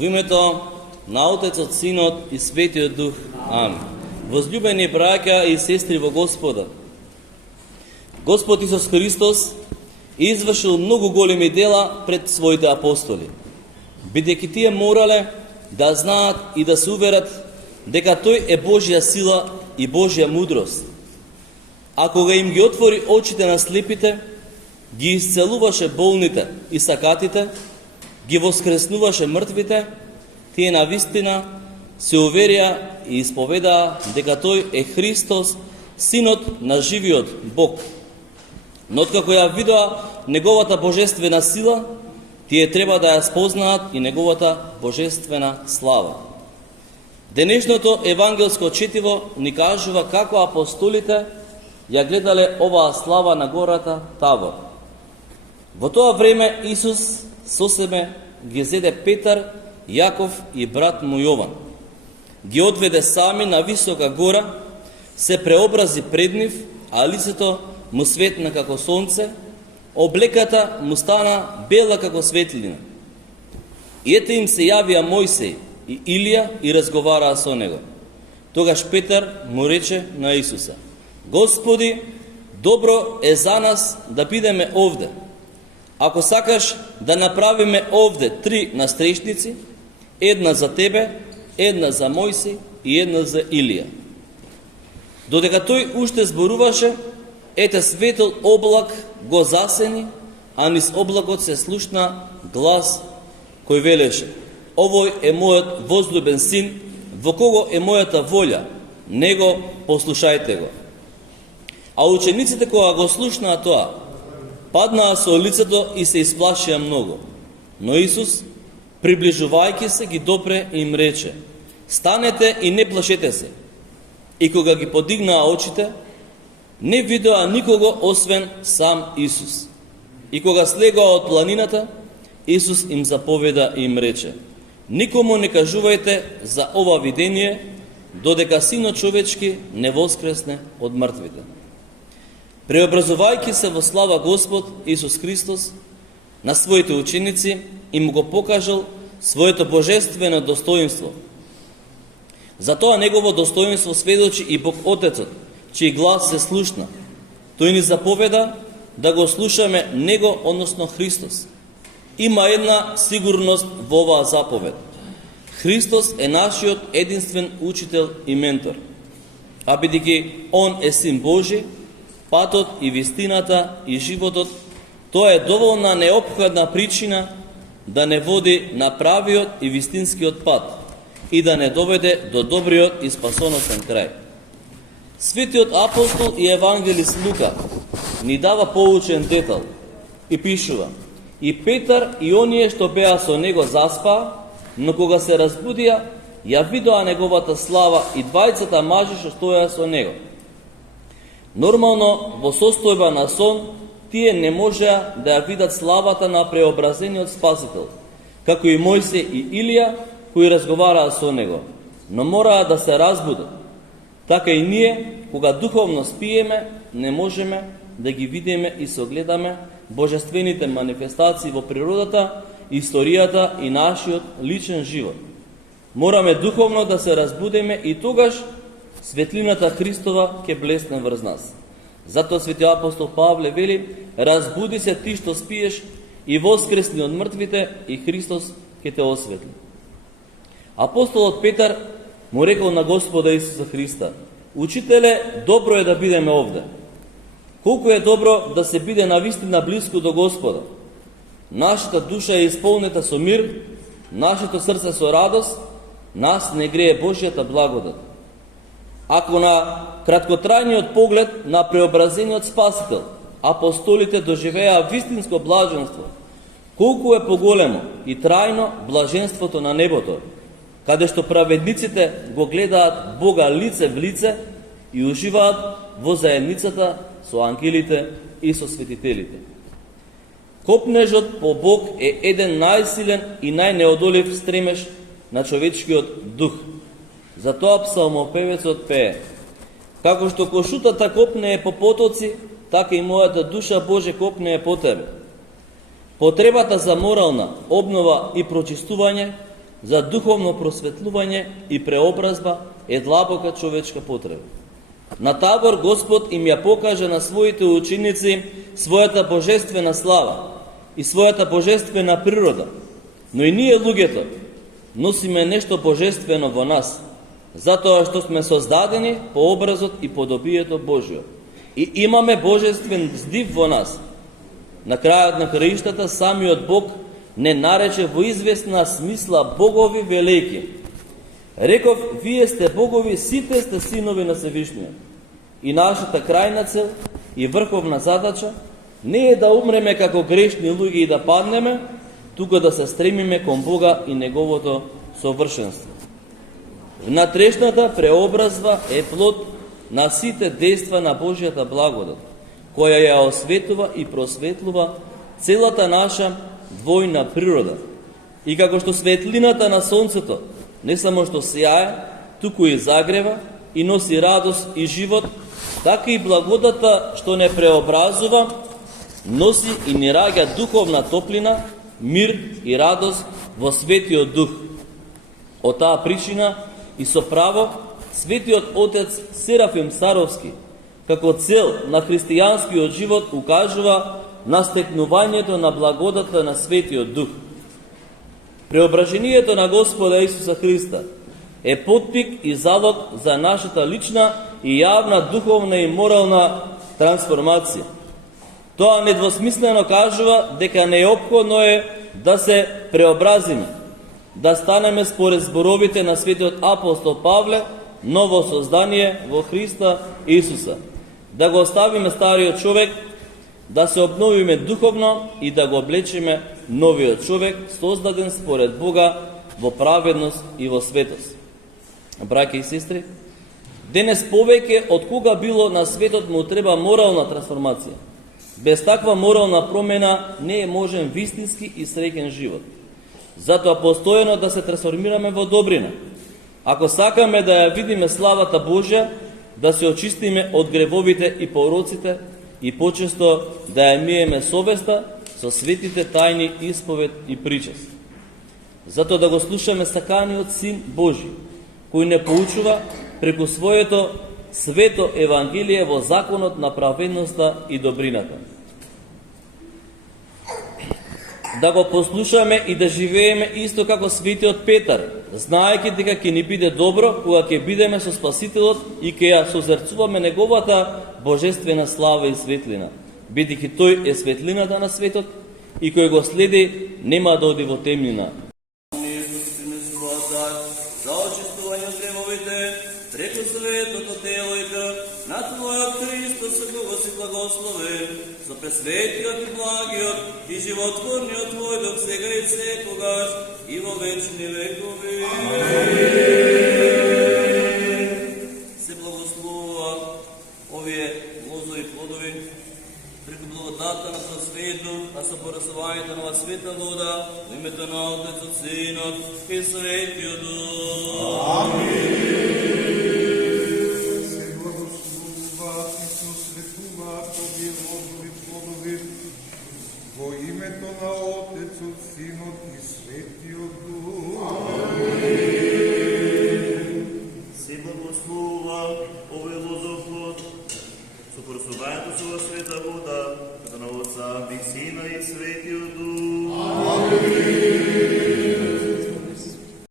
Во името на Отецот, Синот и Светиот Дух. Амин. Возлюбени браќа и сестри во Господа, Господ Исус Христос извршил многу големи дела пред своите апостоли, бидејќи тие морале да знаат и да се уверат дека Тој е Божја сила и Божја мудрост. А кога им ги отвори очите на слепите, ги исцелуваше болните и сакатите, ги воскреснуваше мртвите, тие навистина се уверија и исповедаа дека Тој е Христос, Синот на живиот Бог. Но откако ја видоа Неговата божествена сила, тие треба да ја спознаат и Неговата божествена слава. Денешното евангелско четиво ни кажува како апостолите ја гледале оваа слава на гората Тавор. Во тоа време Исус со себе ги зеде Петар, Јаков и брат му Јован. Ги одведе сами на висока гора, се преобрази пред нив, а лицето му светна како сонце, облеката му стана бела како светлина. И ете им се јавија Мојсей и Илија и разговараа со него. Тогаш Петар му рече на Исуса: Господи, добро е за нас да бидеме овде. Ако сакаш да направиме овде 3 настрешници, една за тебе, една за Мојсей и една за Илија. Додека тој уште зборуваше, ете светол облак го засени, а низ облакот се слушна глас кој велеше: Овој е мојот возлюбен син, во кого е мојата волја, него послушајте го. А учениците кога го слушнаа тоа, паднаа со лицето и се исплашија многу. Но Исус, приближувајќи се, ги допре и им рече: Станете и не плашете се. И кога ги подигнаа очите, не видоа никого освен сам Исус. И кога слегоа од планината, Исус им заповеда и им рече: Никому не кажувајте за ова видение, додека Синот човечки не воскресне од мртвите. Преобразувајќи се во слава Господ Исус Христос, на своите ученици им го покажал своето божествено достоинство. Затоа Негово достоинство сведочи и Бог Отецот, чиј глас се слушна. Тој ни заповеда да го слушаме Него, односно Христос. Има една сигурност во оваа заповед. Христос е нашиот единствен учител и ментор. А бидејќи Он е Син Божи, патот и вистината и животот, тоа е доволна неопходна причина да не води на правиот и вистинскиот пат и да не доведе до добриот и спасоносен крај. Светиот апостол и евангелист Лука ни дава поучен детал и пишува: И Петар и оние што беа со него заспаа, но кога се разбудија, ја видоа неговата слава и двајцата мажи што стоја со него. Нормално, во состојба на сон, тие не можеа да ја видат славата на преобразениот Спасител, како и Мојсей и Илија, кои разговараа со него, но мораа да се разбудат. Така и ние, кога духовно спиеме, не можеме да ги видиме и согледаме божествените манифестации во природата, историјата и нашиот личен живот. Мораме духовно да се разбудеме и тогаш светлината Христова ќе блесне врз нас. Затоа светиот апостол Павле вели: Разбуди се ти што спиеш и воскресни од мртвите и Христос ќе те осветли. Апостолот Петар му рекол на Господа Исуса Христа: Учителе, добро е да бидеме овде. Колку е добро да се биде навистина близко до Господа. Нашата душа е исполнета со мир, нашето срце со радост, нас не грее Божјата благодат. Ако на краткотрајниот поглед на преобразениот Спасител апостолите доживеа вистинско блаженство, колку е поголемо и трајно блаженството на небото, каде што праведниците го гледаат Бога лице в лице и уживаат во заедницата со ангелите и со светителите. Копнежот по Бог е еден најсилен и најнеодолив стремеж на човечкиот дух. Затоа псалмопевецот пее: Како што кошутата копнее по потоци, така и мојата душа, Боже, копнее по Тебе. Потребата за морална обнова и прочистување за духовно просветлување и преобразба е длабока човечка потреба. На табор Господ им ја покажа на своите ученици својата божествена слава и својата божествена природа, но и ние луѓето носиме нешто божествено во нас, затоа што сме создадени по образот и подобието Божјо. И имаме божествен здив во нас. На крајот на краиштата самиот Бог не нарече во известна смисла богови велики. Реков, вие сте богови, сите сте синови на Севишниот. И нашата крајна цел и врховна задача не е да умреме како грешни луѓе и да паднеме, туку да се стремиме кон Бога и Неговото совршенство. Внатрешната преобразба е плод на сите дејства на Божјата благодат, која ја осветува и просветлува целата наша двојна природа. И како што светлината на сонцето не само што сјае, туку и загрева и носи радост и живот, така и благодата што не преобразува, носи и ни раѓа духовна топлина, мир и радост во Светиот Дух. Од таа причина и со право Светиот Отец Серафим Саровски како цел на христијанскиот живот укажува на стекнувањето на благодата на Светиот Дух. Преображението на Господа Исуса Христа е поттик и залог за нашата лична и јавна духовна и морална трансформација. Тоа недвосмислено кажува дека неопходно е да се преобразиме, да станеме според зборовите на светиот апостол Павле, ново создание во Христа Исуса. Да го оставиме стариот човек, да се обновиме духовно и да го облечеме новиот човек, создаден според Бога во праведност и во светост. Браќа и сестри, денес повеќе од кога било на светот му треба морална трансформација. Без таква морална промена не е можен вистински и среќен живот. Затоа постојано да се трансформираме во добрина. Ако сакаме да ја видиме славата Божја, да се очистиме од гревовите и пороците и почесто да ја миеме совеста со светите тајни исповед и причас. Затоа да го слушаме саканиот Син Божи, кој не поучува преку своето свето Евангелие во законот на праведноста и добрината. Да го послушаме и да живееме исто како светиот Петар, знаејќи дека ќе ни биде добро кога ќе бидеме со Спасителот и ќе ја созерцуваме Неговата божествена слава и светлина, бидејќи тој е светлината на светот и кој го следи нема да оди во темнина. За очистување од гревовите, преку светото тело и крв на Твојот Христос, со кого си благословен, со пресветиот и благиот и животворниот Твој Дух сега и секогаш и во вечни векови. Се благословува овие лозови плодови преку благодата на просвету, а со порасувањето на света вода, во името на Отецот, Синот и Светиот Дух. Амин. Се благословува и се светуваат овие лозови плодови во името на Отецот, Синот и Светиот Дух. Амин. Се благословува овие лозов плод со порасувањето со света вода, на Отца и Сина и Светиот